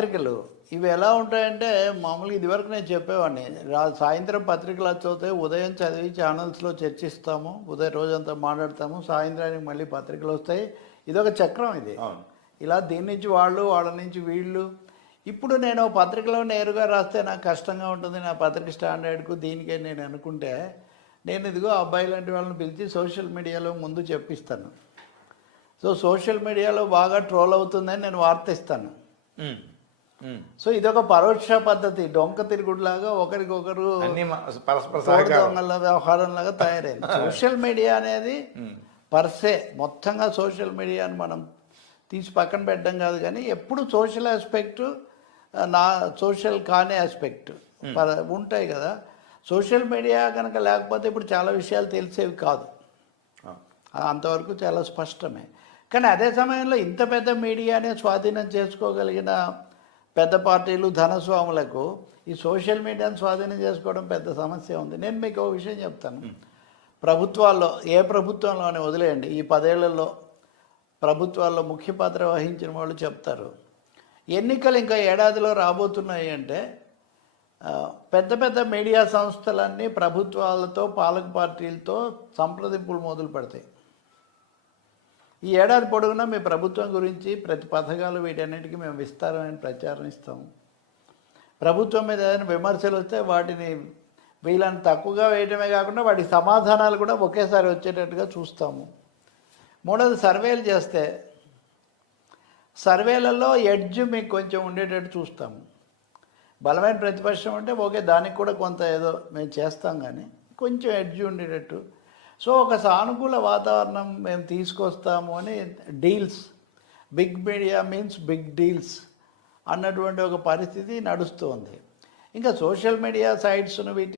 పత్రికలు ఇవి ఎలా ఉంటాయంటే మామూలుగా ఇదివరకు నేను చెప్పేవాడిని సాయంత్రం పత్రికలు వచ్చవుతాయి, ఉదయం చదివి ఛానల్స్లో చర్చిస్తాము, ఉదయం రోజంతా మాట్లాడతాము, సాయంత్రానికి మళ్ళీ పత్రికలు వస్తాయి. ఇదొక చక్రం ఇది. ఇలా దీని నుంచి వాళ్ళు, వాళ్ళ నుంచి వీళ్ళు. ఇప్పుడు నేను పత్రికలో నేరుగా రాస్తే నాకు కష్టంగా ఉంటుంది, నా పత్రిక స్టాండర్డ్కు దీనికే నేను అనుకుంటే, నేను ఇదిగో అబ్బాయి లాంటి వాళ్ళని పిలిచి సోషల్ మీడియాలో ముందు చెప్పిస్తాను. సో సోషల్ మీడియాలో బాగా ట్రోల్ అవుతుందని నేను వార్త ఇస్తాను. సో ఇదొక పరోక్ష పద్ధతి, డొంక తిరుగుడులాగా ఒకరికొకరు దొంగల వ్యవహారంలాగా తయారైంది. సోషల్ మీడియా అనేది పర్సే మొత్తంగా సోషల్ మీడియాని మనం తీసి పక్కన పెట్టడం కాదు, కానీ ఎప్పుడు సోషల్ ఆస్పెక్ట్, నా సోషల్ కానే ఆస్పెక్ట్ ఉంటాయి కదా. సోషల్ మీడియా కనుక లేకపోతే ఇప్పుడు చాలా విషయాలు తెలిసేవి కాదు, అంతవరకు చాలా స్పష్టమే. కానీ అదే సమయంలో ఇంత పెద్ద మీడియానే స్వాధీనం చేసుకోగలిగిన పెద్ద పార్టీలు, ధనస్వాములకు ఈ సోషల్ మీడియాను స్వాధీనం చేసుకోవడం పెద్ద సమస్య ఉంది. నేను మీకు ఒక విషయం చెప్తాను. ప్రభుత్వాల్లో, ఏ ప్రభుత్వంలోనే వదిలేయండి, ఈ 10 ఏళ్లలో ప్రభుత్వాల్లో ముఖ్య పాత్ర వహించిన వాళ్ళు చెప్తారు, ఎన్నికలు ఇంకా ఏడాదిలో రాబోతున్నాయి అంటే పెద్ద పెద్ద మీడియా సంస్థలన్నీ ప్రభుత్వాలతో, పాలక పార్టీలతో సంప్రదింపులు మొదలు పెడతాయి. ఈ ఏడాది పొడుగునా మీ ప్రభుత్వం గురించి ప్రతి పథకాలు వీటన్నిటికీ మేము విస్తారమైన ప్రచారం ఇస్తాము. ప్రభుత్వం మీద ఏదైనా విమర్శలు వస్తే వాటిని వీళ్ళని తక్కువగా వేయడమే కాకుండా వాటి సమాధానాలు కూడా ఒకేసారి వచ్చేటట్టుగా చూస్తాము. మూడోది, సర్వేలు చేస్తే సర్వేలలో ఎడ్జ్ మీకు కొంచెం ఉండేటట్టు చూస్తాము. బలమైన ప్రతిపక్షం అంటే ఓకే, దానికి కూడా కొంత ఏదో మేము చేస్తాం, కానీ కొంచెం ఎడ్జ్ ఉండేటట్టు. సో ఒక సానుకూల వాతావరణం మేము తీసుకొస్తాము అని deals, big media means big deals అన్నటువంటి ఒక పరిస్థితి నడుస్తుంది. ఇంకా సోషల్ మీడియా సైట్స్ను వీటి